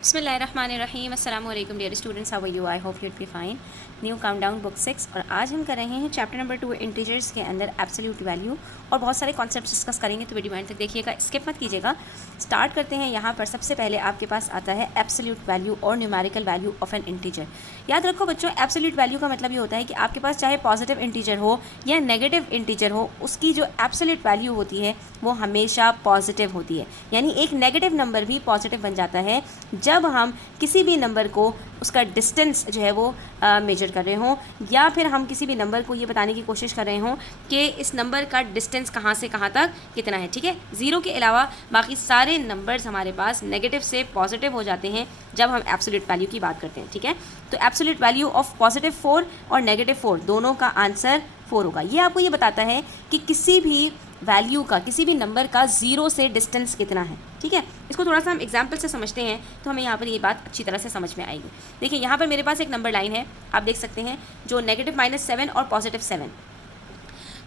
बिस्मिल्लाहिर्रहमानिर्रहीम अस्सलाम वालेकुम dear students, how are you? I hope you'd be fine. New countdown book 6 और आज हम कर रहे हैं चैप्टर नंबर 2 इंटीजर्स के अंदर एब्सोल्यूट वैल्यू और बहुत सारे कॉन्सेप्ट्स डिस्कस करेंगे, तो वीडियो एंड तक देखिएगा, स्किप मत कीजिएगा। स्टार्ट करते हैं। यहाँ पर सबसे पहले आपके पास आता है एब्सोल्यूट वैल्यू और numerical value of N integer. याद रखो बच्चों, एब्सोल्यूट वैल्यू का मतलब ये होता है कि आपके पास चाहे पॉजिटिव इंटीजर हो या नेगेटिव इंटीजर हो, उसकी जो एब्सोल्यूट वैल्यू होती है वो हमेशा पॉजिटिव होती है। यानी एक नेगेटिव नंबर भी पॉजिटिव बन जाता है जब हम किसी भी नंबर को उसका डिस्टेंस जो है वो मेजर कर रहे हों, या फिर हम किसी भी नंबर को ये बताने की कोशिश कर रहे हों कि इस नंबर का डिस्टेंस कहाँ से कहाँ तक कितना है। ठीक है, ज़ीरो के अलावा बाकी सारे नंबर्स हमारे पास नेगेटिव से पॉजिटिव हो जाते हैं जब हम एब्सोल्यूट वैल्यू की बात करते हैं। ठीक है, तो एब्सोल्यूट वैल्यू ऑफ पॉजिटिव 4 और नेगेटिव 4 दोनों का आंसर 4 होगा। ये आपको ये बताता है कि किसी भी वैल्यू का, किसी भी नंबर का ज़ीरो से डिस्टेंस कितना है। ठीक है, इसको थोड़ा सा हम एग्जाम्पल से समझते हैं तो हमें यहाँ पर ये बात अच्छी तरह से समझ में आएगी। देखिए, यहाँ पर मेरे पास एक नंबर लाइन है, आप देख सकते हैं, जो नेगेटिव -7 और पॉजिटिव 7।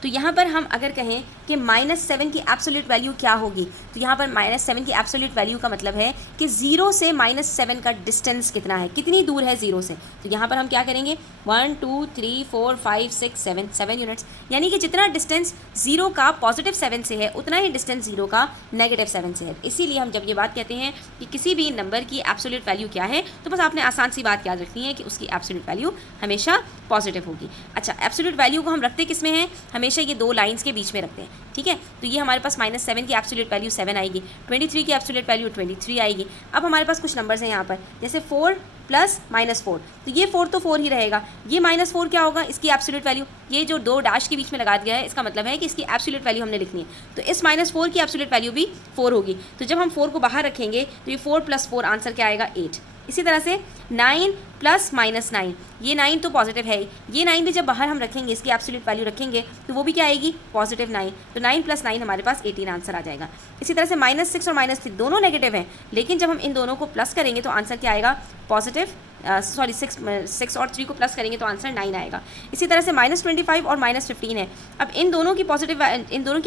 तो यहाँ पर हम अगर कहें कि -7 की एब्सोल्यूट वैल्यू क्या होगी, तो यहाँ पर -7 की एब्सोल्यूट वैल्यू का मतलब है कि 0 से -7 का डिस्टेंस कितना है, कितनी दूर है 0 से। तो यहाँ पर हम क्या करेंगे, 1 2 3 4 5 6 7 यूनिट्स, यानी कि जितना डिस्टेंस 0 का पॉजिटिव 7 से है उतना ही डिस्टेंस 0 का नेगेटिव 7 से है। इसीलिए हम जब ये बात कहते हैं कि किसी भी नंबर की एब्सोल्यूट वैल्यू क्या है, तो बस आपने आसान सी बात याद रखनी है कि उसकी एब्सोल्यूट वैल्यू हमेशा पॉजिटिव होगी। अच्छा, एब्सोल्यूट वैल्यू को हम रखते किस में हैं, हमेशा ये दो लाइंस के बीच में रखते हैं। ठीक है, तो ये हमारे पास -7 की एब्सोल्यूट वैल्यू 7 आएगी, 23 की एब्सोल्यूट वैल्यू 23 आएगी। अब हमारे पास कुछ नंबर्स हैं यहाँ पर, जैसे 4 प्लस -4, तो ये 4 तो 4 ही रहेगा। ये -4 क्या होगा, इसकी एब्सोल्यूट वैल्यू, ये जो दो डैश के बीच में लगा दिया है इसका मतलब है कि इसकी एब्सोल्यूट वैल्यू हमने लिखनी है, तो इस -4 की एब्सोल्यूट वैल्यू भी 4 होगी। तो जब हम 4 को बाहर रखेंगे तो ये 4 + 4 आंसर क्या आएगा, 8। इसी तरह से 9 प्लस -9, ये 9 तो पॉजिटिव है ही, ये 9 भी जब बाहर हम रखेंगे, इसकी एब्सोल्यूट वैल्यू रखेंगे तो वो भी क्या आएगी, पॉजिटिव 9। तो 9 + 9 हमारे पास 18 आंसर आ जाएगा। इसी तरह से -6 और -3 दोनों नेगेटिव हैं, लेकिन जब हम इन दोनों को प्लस करेंगे तो आंसर क्या आएगा, पॉजिटिव 6 और 3 को प्लस करेंगे तो आंसर 9 आएगा। इसी तरह से -25 और -15 है। अब इन दोनों की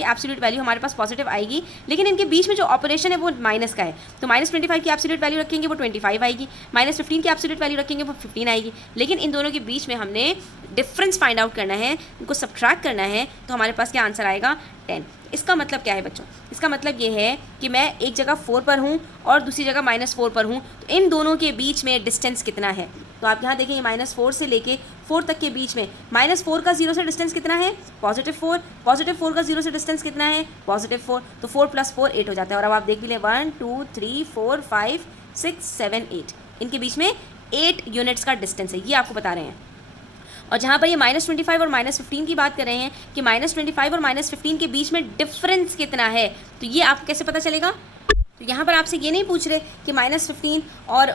एब्सोल्यूट वैल्यू हमारे पास पॉजिटिव आएगी, लेकिन इनके बीच में जो ऑपरेशन है वो माइनस का है, तो -25 की एब्सोल्यूट वैल्यू रखेंगे वो 25 आएगी, -15 की एब्सोल्यूट वैल्यू रखेंगे वो 15 आएगी। लेकिन इन दोनों के बीच में हमने डिफरेंस फाइंड आउट करना है, इनको सब्ट्रैक्ट करना है, तो हमारे पास क्या आंसर आएगा, 10। इसका मतलब क्या है बच्चों, इसका मतलब ये है कि मैं एक जगह 4 पर हूँ और दूसरी जगह -4 पर हूँ, तो इन दोनों के बीच में डिस्टेंस कितना है। तो आप यहाँ देखेंगे -4 से लेके 4 तक के बीच में -4 का 0 से डिस्टेंस कितना है, +4, +4 का 0 से डिस्टेंस कितना है, +4, तो 4 + 4 8 हो जाता है। और अब आप देख भी लें, 1 2 3 4 5 6 7 8, इनके बीच में 8 यूनिट्स का डिस्टेंस है, ये आपको बता रहे हैं। और जहाँ पर ये -25 और -15 की बात कर रहे हैं कि -25 और -15 के बीच में डिफरेंस कितना है, तो ये आपको कैसे पता चलेगा। तो यहाँ पर आपसे ये नहीं पूछ रहे कि -15 और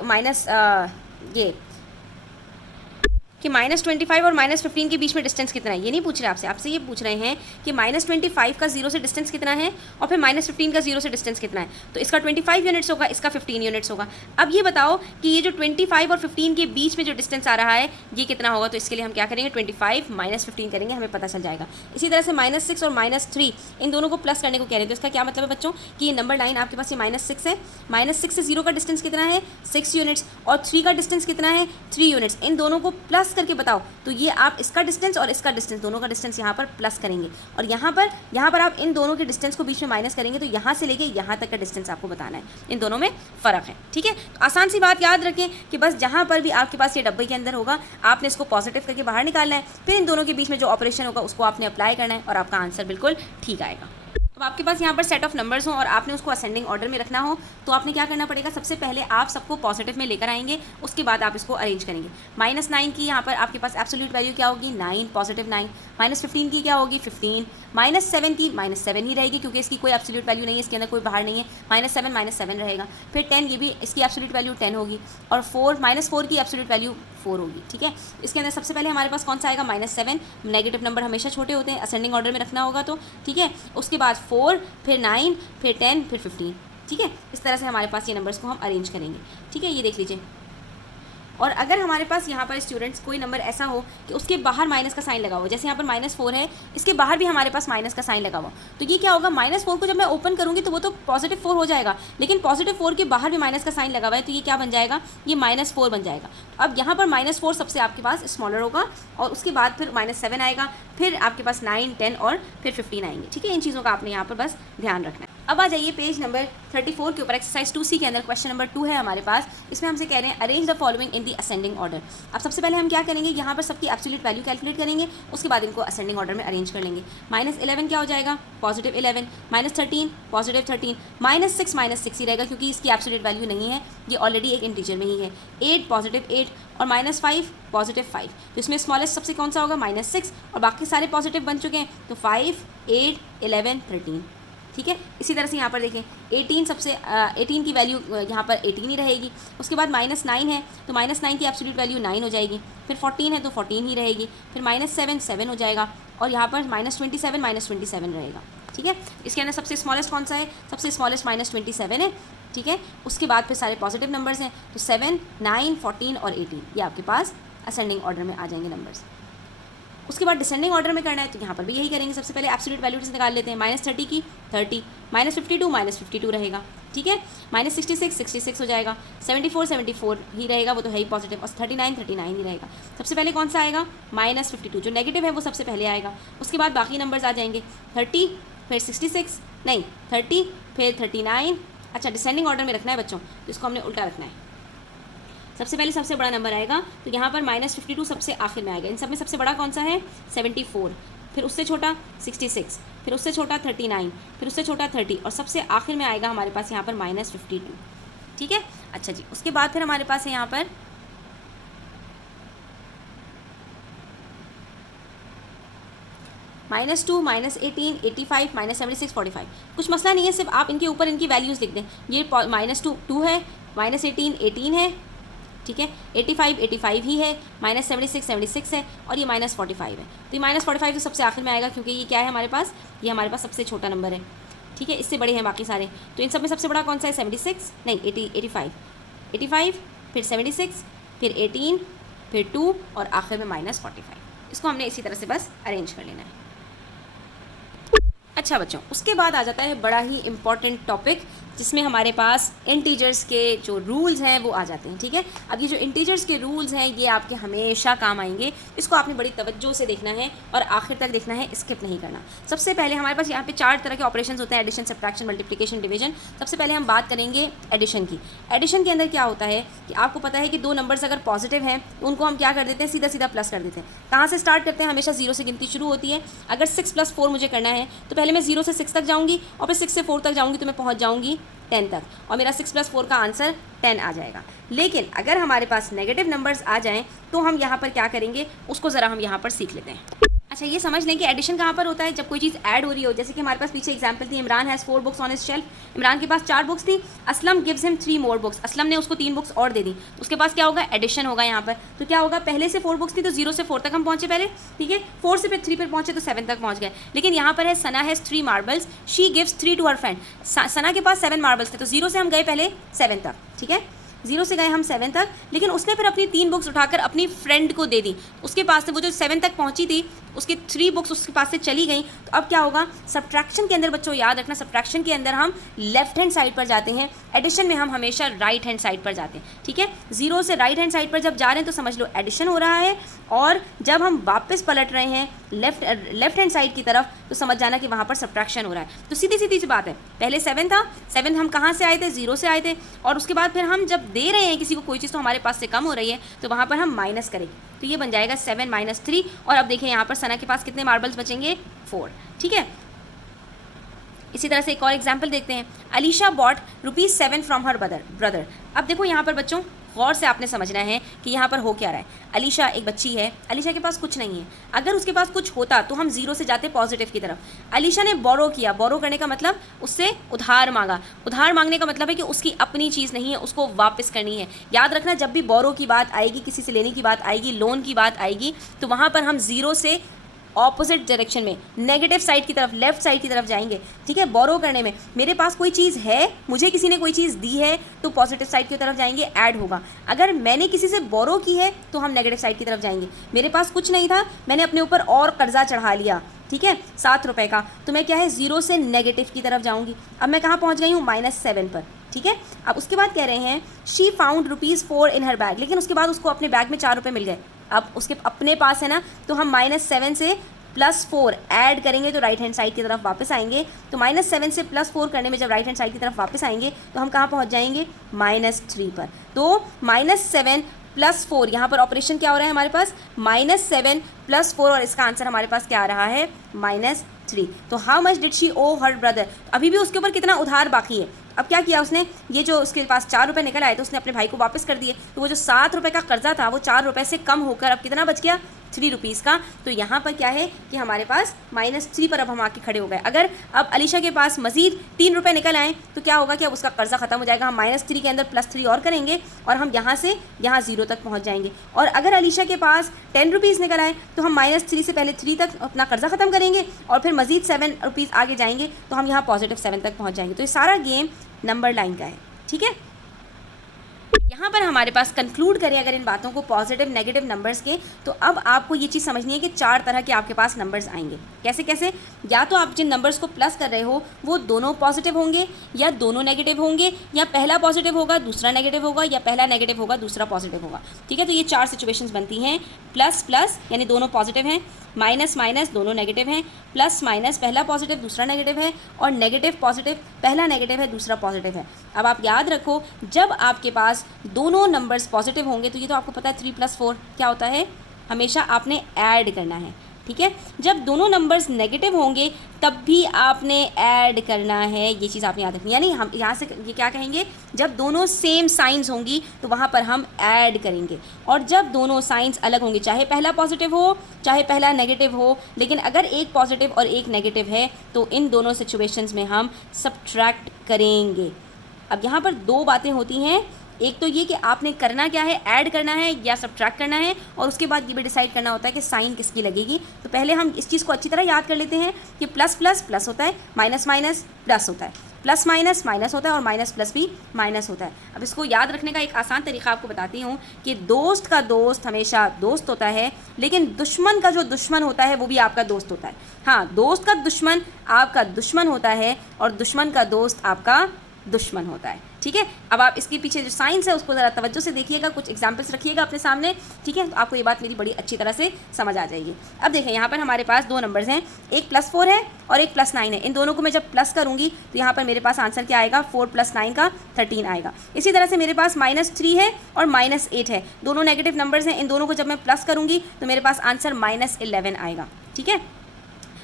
-25 और -15 के बीच में डिस्टेंस कितना है, ये नहीं पूछ रहे आपसे ये पूछ रहे हैं कि -25 का 0 से डिस्टेंस कितना है और फिर -15 का 0 से डिस्टेंस कितना है। तो इसका 25 यूनिट्स होगा, इसका 15 यूनिट्स होगा। अब ये बताओ कि ये जो 25 और 15 के बीच में जो डिस्टेंस आ रहा है ये कितना होगा, तो इसके लिए हम क्या करेंगे, 25 -15 करेंगे, हमें पता चल जाएगा। इसी तरह से -6 और -3 इन दोनों को प्लस करने को कह रहे हैं, तो इसका क्या मतलब है बच्चों कि ये नंबर लाइन आपके पास ये -6 है, -6 से 0 का डिस्टेंस कितना है, 6 यूनिट्स, और 3 का डिस्टेंस कितना है, 3 यूनिट्स। इन दोनों को प्लस करके बताओ, तो ये आप इसका डिस्टेंस और इसका डिस्टेंस, दोनों का डिस्टेंस यहाँ पर प्लस करेंगे, और यहाँ पर आप इन दोनों के डिस्टेंस को बीच में माइनस करेंगे, तो यहाँ से लेके यहाँ तक का डिस्टेंस आपको बताना है, इन दोनों में फ़र्क है। ठीक है, तो आसान सी बात याद रखें कि बस जहाँ पर भी आपके पास ये डब्बे के अंदर होगा, आपने इसको पॉजिटिव करके बाहर निकालना है, फिर इन दोनों के बीच में जो ऑपरेशन होगा उसको आपने अप्लाई करना है और आपका आंसर बिल्कुल ठीक आएगा। अब आपके पास यहाँ पर सेट ऑफ नंबर्स हों और आपने उसको असेंडिंग ऑर्डर में रखना हो, तो आपने क्या करना पड़ेगा, सबसे पहले आप सबको पॉजिटिव में लेकर आएंगे, उसके बाद आप इसको अरेंज करेंगे। -9 की यहाँ पर आपके पास एब्सोल्यूट वैल्यू क्या होगी, 9, पॉजिटिव 9। -15 की क्या होगी, 15। -7 की -7 ही रहेगी क्योंकि इसकी कोई एब्सोल्यूट वैल्यू नहीं है, इसके अंदर कोई बाहर नहीं है, -7 रहेगा। फिर 10, ये भी इसकी एब्सोल्यूट वैल्यू 10 होगी, और -4 की एब्सोल्यूट वैल्यू 4 होगी। ठीक है, इसके अंदर सबसे पहले हमारे पास कौन सा आएगा, -7, नेगेटिव नंबर हमेशा छोटे होते हैं, असेंडिंग ऑर्डर में रखना होगा तो। ठीक है, उसके बाद 4, फिर 9, फिर 10, फिर 15। ठीक है, इस तरह से हमारे पास ये नंबर्स को हम अरेंज करेंगे। ठीक है, ये देख लीजिए। और अगर हमारे पास यहाँ पर स्टूडेंट्स कोई नंबर ऐसा हो कि उसके बाहर माइनस का साइन लगा हुआ, जैसे यहाँ पर -4 है, इसके बाहर भी हमारे पास माइनस का साइन लगा हुआ, तो ये क्या होगा, -4 को जब मैं ओपन करूँगी तो वो तो +4 हो जाएगा, लेकिन +4 के बाहर भी माइनस का साइन लगा हुआ है, तो ये क्या बन जाएगा, ये -4 बन जाएगा। अब यहाँ पर -4 सबसे आपके पास स्मॉलर होगा और उसके बाद फिर -7 आएगा, फिर आपके पास 9, 10 और फिर 15 आएंगे। ठीक है, इन चीज़ों का आपने यहाँ पर बस ध्यान रखना है। अब आ जाइए पेज नंबर 34 के ऊपर, एक्सरसाइज 2C के अंदर क्वेश्चन नंबर 2 है हमारे पास। इसमें हमसे कह रहे हैं arrange the following in the ascending order. अब सबसे पहले हम क्या करेंगे, यहाँ पर सबकी एब्सोल्यूट वैल्यू कैलकुलेट करेंगे, उसके बाद इनको असेंडिंग ऑर्डर में अरेंज कर लेंगे। -11 क्या हो जाएगा, +11, -13 +13, -6 ही रहेगा क्योंकि इसकी एब्सोल्यूट वैल्यू नहीं है, ये ऑलरेडी एक इंटीजर में ही है। 8 +8 और -5 +5, तो इसमें स्मॉलेस्ट सबसे कौन सा होगा, -6, और बाकी सारे पॉजिटिव बन चुके हैं, तो 5, 8, 11, 13। ठीक है, इसी तरह से यहाँ पर देखें 18 सबसे 18 की वैल्यू यहाँ पर 18 ही रहेगी। उसके बाद -9 है तो -9 की एब्सोल्यूट वैल्यू 9 हो जाएगी। फिर 14 है तो 14 ही रहेगी। फिर -7 7 हो जाएगा और यहाँ पर -27 रहेगा। ठीक है, इसके अंदर सबसे स्मॉलेस्ट कौन सा है, सबसे स्मॉलेस्ट -27 है। ठीक है, उसके बाद फिर सारे पॉजिटिव नंबर्स हैं, तो 7, 9, 14 और 18 ये आपके पास असेंडिंग ऑर्डर में आ जाएंगे नंबर्स। उसके बाद डिसेंडिंग ऑर्डर में करना है तो यहाँ पर भी यही करेंगे। सबसे पहले एब्सोल्यूट वैल्यूज निकाल लेते हैं। -30 की 30, -52 -52 रहेगा। ठीक है, -66 66 हो जाएगा। 74 74 ही रहेगा, वो तो है ही पॉजिटिव, और 39 39 ही रहेगा। सबसे पहले कौन सा आएगा, -52 जो नेगेटिव है वो सबसे पहले आएगा। उसके बाद बाकी नंबर्स आ जाएंगे 30, फिर 66 नहीं 30, फिर 39। अच्छा, डिसेंडिंग ऑर्डर में रखना है बच्चों, तो इसको हमने उल्टा रखना है। सबसे पहले सबसे बड़ा नंबर आएगा, तो यहाँ पर -52 सबसे आखिर में आएगा। इन सब में सबसे बड़ा कौन सा है, 74, फिर उससे छोटा 66, फिर उससे छोटा 39, फिर उससे छोटा 30 और सबसे आखिर में आएगा हमारे पास यहाँ पर -52। ठीक है, अच्छा जी, उसके बाद फिर हमारे पास है यहाँ पर -2 -18 85 -76 45। कुछ मसला नहीं है, सिर्फ आप इनके ऊपर इनकी वैल्यूज़ लिख दें। ये -2 2 है, -18 18 है, ठीक है, 85 85 ही है, -76 76 है और ये -45 है। तो ये -45 तो सबसे आखिर में आएगा क्योंकि ये क्या है हमारे पास, ये हमारे पास सबसे छोटा नंबर है। ठीक है, इससे बड़े हैं बाकी सारे, तो इन सब में सबसे बड़ा कौन सा है, 76 नहीं 85 फिर 76 फिर 18 फिर 2 और आखिर में -45। इसको हमने इसी तरह से बस अरेंज कर लेना है। अच्छा बच्चों, उसके बाद आ जाता है बड़ा ही इम्पॉर्टेंट टॉपिक जिसमें हमारे पास इंटीजर्स के जो रूल्स हैं वो आ जाते हैं। ठीक है, अब ये जो इंटीजर्स के रूल्स हैं ये आपके हमेशा काम आएंगे। इसको आपने बड़ी तवज्जो से देखना है और आखिर तक देखना है, स्किप नहीं करना। सबसे पहले हमारे पास यहाँ पे 4 तरह के ऑपरेशंस होते हैं, एडिशन सब्ट्रैक्शन मल्टीप्लिकेशन डिवीजन। सबसे पहले हम बात करेंगे एडिशन की। एडिशन के अंदर क्या होता है कि आपको पता है कि 2 नंबर्स अगर पॉजिटिव हैं तो उनको हम क्या कर देते हैं, सीधा सीधा प्लस कर देते हैं। कहाँ से स्टार्ट करते हैं, हमेशा 0 से गिनती शुरू होती है। अगर 6 + 4 मुझे करना है तो पहले मैं 0 से 6 तक जाऊँगी और फिर 6 से 4 तक जाऊँगी तो मैं पहुँच जाऊँगी 10 तक और मेरा 6 + 4 का आंसर 10 आ जाएगा। लेकिन अगर हमारे पास नेगेटिव नंबर्स आ जाएं तो हम यहाँ पर क्या करेंगे, उसको ज़रा हम यहाँ पर सीख लेते हैं। अच्छा, ये समझ लें कि एडिशन कहाँ पर होता है, जब कोई चीज़ ऐड हो रही हो। जैसे कि हमारे पास पीछे एग्जांपल थी, Imran has 4 books on his shelf. Imran के पास 4 बुक्स थी, Aslam gives him 3 more books. Aslam ने उसको 3 बुक्स और दे दी, उसके पास क्या होगा, एडिशन होगा यहाँ पर। तो क्या होगा, पहले से 4 बुक्स थी तो 0 से 4 तक हम पहुँचे पहले, ठीक है, 4 से फिर 3 पर पहुँचे तो 7 तक पहुँच गए। लेकिन यहाँ पर है Sana has 3 marbles, she gives 3 to her friend. Sana के पास 7 मार्बल्स थे तो 0 से हम गए पहले 7 तक, ठीक है, 0 से गए हम 7 तक। लेकिन उसने फिर अपनी 3 बुक्स उठाकर अपनी फ्रेंड को दे दी, उसके पास से वो जो 7 तक पहुंची थी उसकी 3 बुक्स उसके पास से चली गई। तो अब क्या होगा, सब्ट्रैक्शन के अंदर बच्चों याद रखना, सब्ट्रैक्शन के अंदर हम लेफ्ट हैंड साइड पर जाते हैं, एडिशन में हम हमेशा राइट हैंड साइड पर जाते हैं। ठीक है, 0 से राइट हैंड साइड पर जब जा रहे हैं तो समझ लो एडिशन हो रहा है, और जब हम वापस पलट रहे हैं लेफ्ट हैंड साइड की तरफ तो समझ जाना कि वहाँ पर सब्ट्रैक्शन हो रहा है। तो सीधी सीधी सी बात है, पहले 7 था, 7 हम कहाँ से आए थे, 0 से आए थे, और उसके बाद फिर हम जब दे रहे हैं किसी को कोई चीज़ तो हमारे पास से कम हो रही है तो वहाँ पर हम माइनस करेंगे, तो ये बन जाएगा 7 - 3। और अब देखिए यहाँ पर सना के पास कितने मार्बल्स बचेंगे, 4। ठीक है, इसी तरह से एक और एग्जाम्पल देखते हैं। Alisha bought ₹7 from her brother. अब देखो यहाँ पर बच्चों गौर से आपने समझना है कि यहाँ पर हो क्या रहा है। अलीशा एक बच्ची है, अलीशा के पास कुछ नहीं है। अगर उसके पास कुछ होता तो हम 0 से जाते पॉजिटिव की तरफ। अलीशा ने बोरो किया, बोरो करने का मतलब उससे उधार मांगा। उधार मांगने का मतलब है कि उसकी अपनी चीज़ नहीं है, उसको वापस करनी है। याद रखना, जब भी बोरो की बात आएगी, किसी से लेने की बात आएगी, लोन की बात आएगी, तो वहाँ पर हम 0 से ऑपोजिट डायरेक्शन में, नेगेटिव साइड की तरफ, लेफ्ट साइड की तरफ जाएंगे। ठीक है, बोरो करने में मेरे पास कोई चीज़ है, मुझे किसी ने कोई चीज़ दी है तो पॉजिटिव साइड की तरफ जाएंगे, ऐड होगा। अगर मैंने किसी से बोरो की है तो हम नेगेटिव साइड की तरफ जाएंगे। मेरे पास कुछ नहीं था, मैंने अपने ऊपर और कर्जा चढ़ा लिया, ठीक है, 7 रुपये का, तो मैं क्या है 0 से नेगेटिव की तरफ जाऊंगी। अब मैं कहाँ पहुँच गई हूँ, -7 पर। ठीक है, अब उसके बाद कह रहे हैं she found ₹4 in her bag, लेकिन उसके बाद उसको अपने बैग में 4 रुपये मिल गए। अब उसके अपने पास है ना, तो हम -7 से +4 ऐड करेंगे तो राइट हैंड साइड की तरफ वापस आएंगे। तो -7 से +4 करने में जब राइट हैंड साइड की तरफ वापस आएंगे तो हम कहाँ पहुँच जाएंगे, -3 पर। तो -7 +4, यहाँ पर ऑपरेशन क्या हो रहा है हमारे पास, -7 +4, और इसका आंसर हमारे पास क्या आ रहा है, -3। तो how much did she owe her brother, अभी भी उसके ऊपर कितना उधार बाकी है। अब क्या किया उसने, ये जो उसके पास 4 रुपये निकल आए तो उसने अपने भाई को वापस कर दिए। तो वो जो 7 रुपये का कर्जा था वो 4 रुपये से कम होकर अब कितना बच गया, 3 रुपीज़ का। तो यहाँ पर क्या है कि हमारे पास -3 पर अब हम आके खड़े हो गए। अगर अब अलीशा के पास मजीद 3 रुपये निकल आए तो क्या होगा कि अब उसका कर्जा खत्म हो जाएगा। हम -3 के अंदर +3 और करेंगे और हम यहाँ से यहाँ 0 तक पहुँच जाएंगे। और अगर अलीशा के पास 10 रुपीज़ निकल आए तो हम -3 से पहले 3 तक अपना कर्जा ख़त्म करेंगे और फिर मजीद 7 रुपीज़ आगे जाएंगे तो हम यहाँ +7 तक पहुँच जाएंगे। तो ये सारा गेम नंबर लाइन का है। ठीक है, यहाँ पर हमारे पास कंक्लूड करें अगर इन बातों को पॉजिटिव नेगेटिव नंबर्स के, तो अब आपको ये चीज़ समझनी है कि 4 तरह के आपके पास नंबर्स आएंगे। कैसे कैसे, या तो आप जिन नंबर्स को प्लस कर रहे हो वो दोनों पॉजिटिव होंगे या दोनों नेगेटिव होंगे, या पहला पॉजिटिव होगा दूसरा नेगेटिव होगा, या पहला नेगेटिव होगा दूसरा पॉजिटिव होगा। ठीक है, तो ये 4 सिचुएशंस बनती हैं। प्लस प्लस यानी दोनों पॉजिटिव हैं, माइनस माइनस दोनों नेगेटिव हैं, प्लस माइनस पहला पॉजिटिव दूसरा नेगेटिव है, और नेगेटिव पॉजिटिव पहला नेगेटिव है दूसरा पॉजिटिव है। अब आप याद रखो, जब आपके पास दोनों नंबर्स पॉजिटिव होंगे तो ये तो आपको पता है 3 + 4 क्या होता है, हमेशा आपने ऐड करना है। ठीक है, जब दोनों नंबर्स नेगेटिव होंगे तब भी आपने ऐड करना है, ये चीज़ आपने याद रखनी। यानी हम यहाँ से ये क्या कहेंगे, जब दोनों सेम साइंस होंगी तो वहाँ पर हम ऐड करेंगे, और जब दोनों साइंस अलग होंगे, चाहे पहला पॉजिटिव हो चाहे पहला नेगेटिव हो, लेकिन अगर एक पॉजिटिव और एक नेगेटिव है तो इन दोनों सिचुएशंस में हम सब्ट्रैक्ट करेंगे। अब यहाँ पर 2 बातें होती हैं, एक तो ये कि आपने करना क्या है, ऐड करना है या सब्ट्रैक्ट करना है, और उसके बाद ये भी डिसाइड करना होता है कि साइन किसकी लगेगी। तो पहले हम इस चीज़ को अच्छी तरह याद कर लेते हैं कि प्लस प्लस प्लस होता है, माइनस माइनस प्लस होता है, प्लस माइनस माइनस होता है, और माइनस प्लस भी माइनस होता है। अब इसको याद रखने का एक आसान तरीका आपको बताती हूँ कि दोस्त का दोस्त हमेशा दोस्त होता है, लेकिन दुश्मन का जो दुश्मन होता है वो भी आपका दोस्त होता है। हाँ, दोस्त का दुश्मन आपका दुश्मन होता है और दुश्मन का दोस्त आपका दुश्मन होता है। ठीक है, अब आप इसके पीछे जो साइंस है उसको ज़रा तवज्जो से देखिएगा, कुछ एग्जांपल्स रखिएगा अपने सामने। ठीक है, तो आपको ये बात मेरी बड़ी अच्छी तरह से समझ आ जाएगी। अब देखें, यहाँ पर हमारे पास 2 नंबर्स हैं, एक +4 है और एक +9 है। इन दोनों को मैं जब प्लस करूँगी तो यहाँ पर मेरे पास आंसर क्या आएगा, 4 + 9 का 13 आएगा। इसी तरह से मेरे पास -3 है और -8 है, दोनों नेगेटिव नंबर्स हैं। इन दोनों को जब मैं प्लस करूँगी तो मेरे पास आंसर -11 आएगा। ठीक है,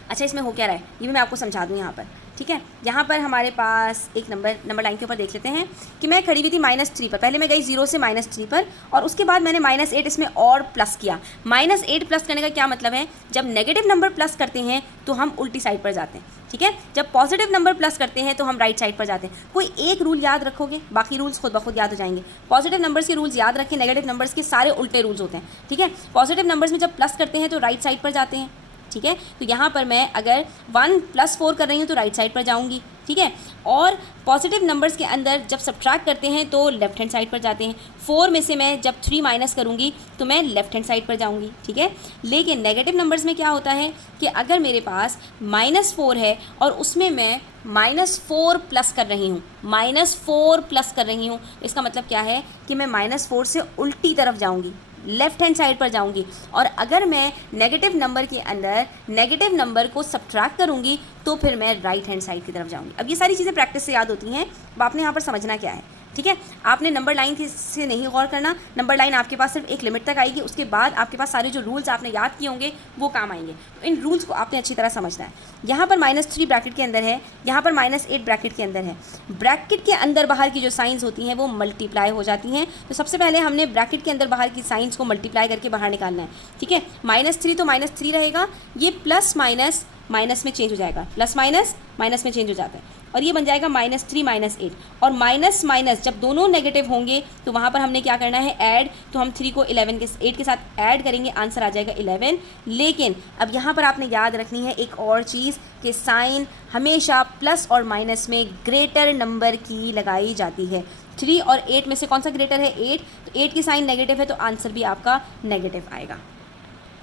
अच्छा इसमें हो क्या रहा है ये भी मैं आपको समझा दूँ यहाँ पर। ठीक है, यहाँ पर हमारे पास एक नंबर लाइन के ऊपर देख लेते हैं कि मैं खड़ी हुई थी -3 पर, पहले मैं गई 0 से -3 पर, और उसके बाद मैंने -8 इसमें और प्लस किया। -8 प्लस करने का क्या मतलब है, जब नेगेटिव नंबर प्लस करते हैं तो हम उल्टी साइड पर जाते हैं। ठीक है, जब पॉजिटिव नंबर प्लस करते हैं तो हम राइट साइड पर जाते हैं। कोई एक रूल याद रखोगे, बाकी रूल्स खुद ब खुद याद हो जाएंगे। पॉजिटिव नंबर्स के रूल्स याद रखें, नेगेटिव नंबर्स के सारे उल्टे रूल्स होते हैं। ठीक है, पॉजिटिव नंबर्स में जब प्लस करते हैं तो राइट साइड पर जाते हैं। ठीक है, तो यहाँ पर मैं अगर 1 + 4 कर रही हूँ तो राइट साइड पर जाऊँगी। ठीक है, और पॉजिटिव नंबर्स के अंदर जब सब्ट्रैक्ट करते हैं तो लेफ्ट हैंड साइड पर जाते हैं। 4 में से मैं जब 3 माइनस करूँगी तो मैं लेफ्ट हैंड साइड पर जाऊँगी। ठीक है, लेकिन नेगेटिव नंबर्स में क्या होता है कि अगर मेरे पास -4 है और उसमें मैं -4 प्लस कर रही हूँ, -4 प्लस कर रही हूँ, इसका मतलब क्या है कि मैं -4 से उल्टी तरफ जाऊँगी, लेफ्ट हैंड साइड पर जाऊंगी। और अगर मैं नेगेटिव नंबर के अंदर नेगेटिव नंबर को सब्ट्रैक्ट करूंगी तो फिर मैं राइट हैंड साइड की तरफ जाऊंगी। अब ये सारी चीज़ें प्रैक्टिस से याद होती हैं। अब आपने यहाँ पर समझना क्या है। ठीक है, आपने नंबर लाइन से नहीं गौर करना, नंबर लाइन आपके पास सिर्फ एक लिमिट तक आएगी, उसके बाद आपके पास सारे जो रूल्स आपने याद किए होंगे वो काम आएंगे। तो इन रूल्स को आपने अच्छी तरह समझना है। यहाँ पर -3 ब्रैकेट के अंदर है, यहाँ पर -8 ब्रैकेट के अंदर है। ब्रैकेट के अंदर बाहर की जो साइंस होती हैं वो मल्टीप्लाई हो जाती हैं। तो सबसे पहले हमने ब्रैकेट के अंदर बाहर की साइंस को मल्टीप्लाई करके बाहर निकालना है। ठीक है, -3 तो -3 रहेगा, ये प्लस माइनस माइनस में चेंज हो जाएगा, प्लस माइनस माइनस में चेंज हो जाता है, और ये बन जाएगा -3 -8। और माइनस माइनस जब दोनों नेगेटिव होंगे तो वहाँ पर हमने क्या करना है, ऐड। तो हम 3 को 8 के साथ ऐड करेंगे, आंसर आ जाएगा 11। लेकिन अब यहाँ पर आपने याद रखनी है एक और चीज़ कि साइन हमेशा प्लस और माइनस में ग्रेटर नंबर की लगाई जाती है। 3 और 8 में से कौन सा ग्रेटर है, 8। तो 8 की साइन नेगेटिव है तो आंसर भी आपका नेगेटिव आएगा।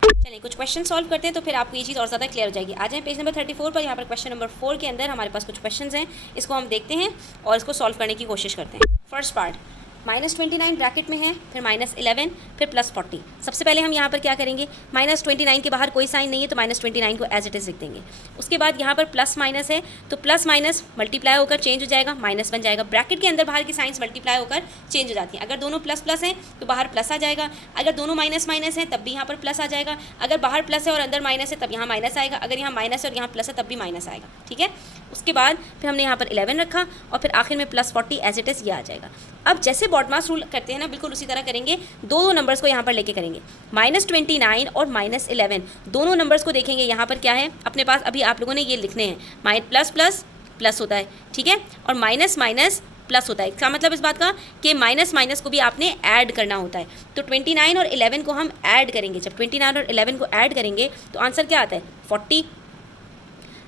चलिए कुछ क्वेश्चन सॉल्व करते हैं तो फिर आपको ये चीज़ और ज़्यादा क्लियर हो जाएगी। आ जाए पेज नंबर 34 पर। यहाँ पर क्वेश्चन नंबर 4 के अंदर हमारे पास कुछ क्वेश्चंस हैं, इसको हम देखते हैं और इसको सॉल्व करने की कोशिश करते हैं। फर्स्ट पार्ट, -29 ब्रैकेट में है, फिर -11, फिर +40। सबसे पहले हम यहाँ पर क्या करेंगे, -29 के बाहर कोई साइन नहीं है तो -29 को एज इट इज़ लिख देंगे। उसके बाद यहाँ पर प्लस माइनस है तो प्लस माइनस मल्टीप्लाई होकर चेंज हो जाएगा, माइनस बन जाएगा। ब्रैकेट के अंदर बाहर की साइंस मल्टीप्लाई होकर चेंज हो जाती है। अगर दोनों प्लस प्लस हैं तो बाहर प्लस आ जाएगा, अगर दोनों माइनस माइनस है तब भी यहाँ पर प्लस आ जाएगा, अगर बाहर प्लस है और अंदर माइनस है तब यहाँ माइनस आएगा, अगर यहाँ माइनस है और यहाँ प्लस है तब भी माइनस आएगा। ठीक है, उसके बाद फिर हमने यहाँ पर 11 रखा और फिर आखिर में +40 एज इट इज़ ये आ जाएगा। अब जैसे बॉडमास रूल करते हैं ना, बिल्कुल उसी तरह करेंगे। दो नंबर्स को यहाँ पर लेके करेंगे, -29 और -11 दोनों नंबर्स को देखेंगे। यहाँ पर क्या है अपने पास, अभी आप लोगों ने ये लिखने हैं, प्लस प्लस प्लस होता है, ठीक है, और माइनस माइनस प्लस होता है। इसका मतलब इस बात का कि माइनस माइनस को भी आपने ऐड करना होता है। तो 29 और 11 को हम ऐड करेंगे। जब 29 और 11 को ऐड करेंगे तो आंसर क्या आता है, 40।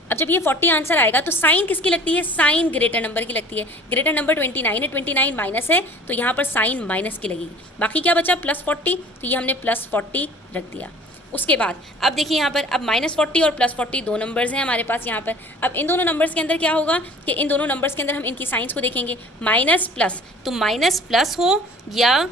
अब जब ये 40 आंसर आएगा तो साइन किसकी लगती है, साइन ग्रेटर नंबर की लगती है। ग्रेटर नंबर 29 है, 29 माइनस है तो यहाँ पर साइन माइनस की लगेगी। बाकी क्या बचा, +40, तो ये हमने +40 रख दिया। उसके बाद अब देखिए यहाँ पर, अब -40 और +40 दो नंबर्स हैं हमारे पास यहाँ पर। अब इन दोनों नंबर्स के अंदर क्या होगा कि इन दोनों नंबर्स के अंदर हम इनकी साइंस को देखेंगे। माइनस प्लस, तो माइनस प्लस हो या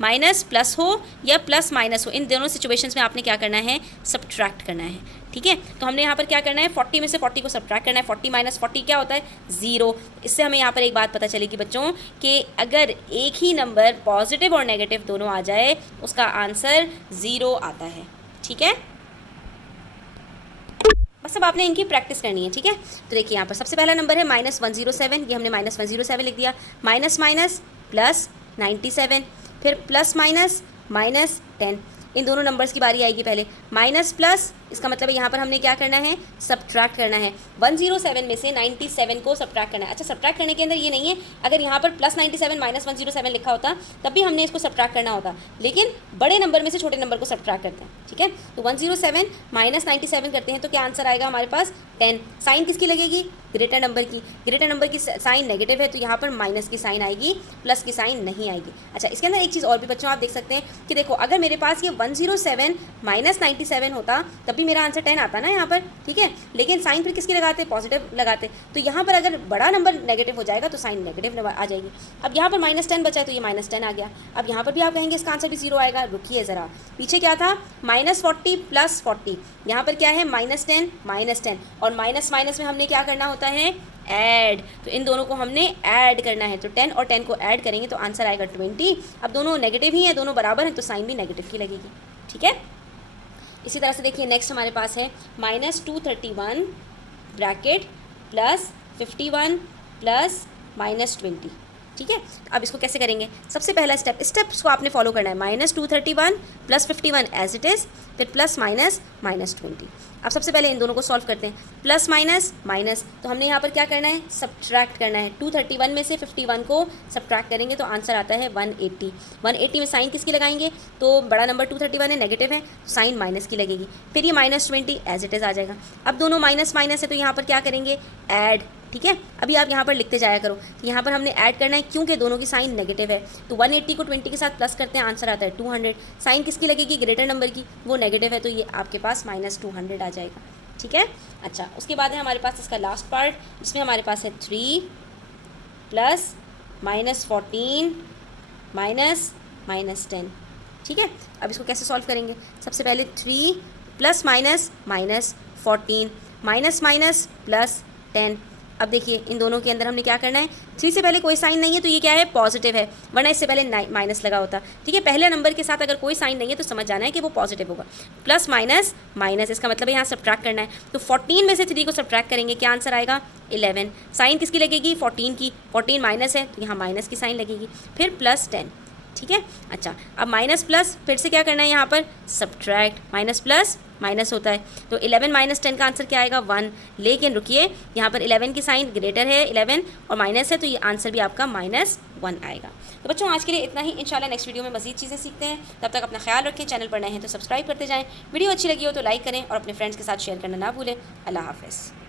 माइनस प्लस हो या प्लस माइनस हो, इन दोनों सिचुएशंस में आपने क्या करना है, सब्ट्रैक्ट करना है। ठीक है, तो हमने यहाँ पर क्या करना है, 40 में से 40 को सब्ट्रैक्ट करना है। 40 - 40 क्या होता है, 0। इससे हमें यहाँ पर एक बात पता चलेगी बच्चों कि अगर एक ही नंबर पॉजिटिव और नेगेटिव दोनों आ जाए उसका आंसर 0 आता है। ठीक है, बस अब आपने इनकी प्रैक्टिस करनी है। ठीक है, तो देखिए यहाँ पर सबसे पहला नंबर है -107, ये हमने -107 लिख दिया। माइनस माइनस प्लस 97, फिर प्लस माइनस -10। इन दोनों नंबर्स की बारी आएगी पहले। माइनस प्लस, इसका मतलब यहाँ पर हमने क्या करना है, सब्ट्रैक्ट करना है। 107 में से 97 को सब्ट्रैक्ट करना है। अच्छा, सब्ट्रैक्ट करने के अंदर ये नहीं है, अगर यहाँ पर +97 -107 लिखा होता तब भी हमने इसको सब्ट्रैक्ट करना होता, लेकिन बड़े नंबर में से छोटे नंबर को सब्ट्रैक्ट करते हैं। ठीक है, तो 107 - 97 करते हैं तो क्या आंसर आएगा हमारे पास, 10। साइन किसकी लगेगी, ग्रेटर नंबर की। ग्रेटर नंबर की साइन नेगेटिव है तो यहाँ पर माइनस की साइन आएगी, प्लस की साइन नहीं आएगी। अच्छा, इसके अंदर एक चीज़ और भी बच्चों आप देख सकते हैं कि देखो, अगर मेरे पास ये 107 - 97 होता तब भी मेरा आंसर 10 आता ना यहाँ पर। ठीक है, लेकिन साइन फिर किसकी लगाते, पॉजिटिव लगाते। तो यहाँ पर अगर बड़ा नंबर नेगेटिव हो जाएगा तो साइन नेगेटिव आ जाएगी। अब यहाँ पर -10 बचा है तो ये -10 आ गया। अब यहाँ पर भी आप कहेंगे इसका आंसर भी 0 आएगा। रुकिए ज़रा, पीछे क्या था, -40 + 40, यहाँ पर क्या है, -10 -10, और माइनस माइनस में हमने क्या करना होता है, ऐड। तो इन दोनों को हमने ऐड करना है, तो 10 और 10 को ऐड करेंगे तो आंसर आएगा 20। अब दोनों नेगेटिव ही हैं, दोनों बराबर हैं तो साइन भी नेगेटिव की लगेगी। ठीक है, इसी तरह से देखिए नेक्स्ट हमारे पास है -231 ब्रैकेट +51 प्लस -20। ठीक है, अब इसको कैसे करेंगे, सबसे पहला स्टेप्स को आपने फॉलो करना है। -231 + 51 एज इट इज़, फिर प्लस माइनस -20। अब सबसे पहले इन दोनों को सॉल्व करते हैं। प्लस माइनस माइनस, तो हमने यहाँ पर क्या करना है, सब्ट्रैक्ट करना है। 231 में से 51 को सब्ट्रैक्ट करेंगे तो आंसर आता है 180। 180 में साइन किसकी लगाएंगे, तो बड़ा नंबर 231 है, नेगेटिव है तो साइन माइनस की लगेगी। फिर ये -20 एज इट इज़ आ जाएगा। अब दोनों माइनस माइनस है तो यहाँ पर क्या करेंगे, ऐड। ठीक है, अभी आप यहाँ पर लिखते जाया करो। तो यहाँ पर हमने ऐड करना है क्योंकि दोनों की साइन नेगेटिव है, तो 180 को 20 के साथ प्लस करते हैं, आंसर आता है 200। साइन किसकी लगेगी, ग्रेटर नंबर की, वो नेगेटिव है तो ये आपके पास -200 आ जाएगा। ठीक है, अच्छा, उसके बाद है हमारे पास इसका लास्ट पार्ट, जिसमें हमारे पास है 3 प्लस -14 -10। ठीक है, अब इसको कैसे सॉल्व करेंगे, सबसे पहले 3 प्लस माइनस -14 माइनस प्लस 10। अब देखिए इन दोनों के अंदर हमने क्या करना है, 3 से पहले कोई साइन नहीं है तो ये क्या है, पॉजिटिव है, वरना इससे पहले माइनस लगा होता। ठीक है, पहले नंबर के साथ अगर कोई साइन नहीं है तो समझ जाना है कि वो पॉजिटिव होगा। प्लस माइनस माइनस, इसका मतलब है यहाँ सब्ट्रैक्ट करना है। तो 14 में से 3 को सब्ट्रैक्ट करेंगे, क्या आंसर आएगा, 11। साइन किसकी लगेगी, 14 की, 14 माइनस है तो यहाँ माइनस की साइन लगेगी। फिर +10, ठीक है। अच्छा, अब माइनस प्लस फिर से क्या करना है यहाँ पर, सब्ट्रैक्ट, माइनस प्लस माइनस होता है, तो 11 माइनस 10 का आंसर क्या आएगा 1। लेकिन रुकिए, यहाँ पर 11 की साइन ग्रेटर है 11 और माइनस है, तो ये आंसर भी आपका -1 आएगा। तो बच्चों आज के लिए इतना ही, इंशाल्लाह नेक्स्ट वीडियो में मजीद चीज़ें सीखते हैं। तब तक अपना ख्याल रखें, चैनल पर नए हैं तो सब्सक्राइब करते जाएँ, वीडियो अच्छी लगी हो तो लाइक करें और अपने फ्रेंड्स के साथ शेयर करना ना भूलें। अल्लाह हाफ़िज़।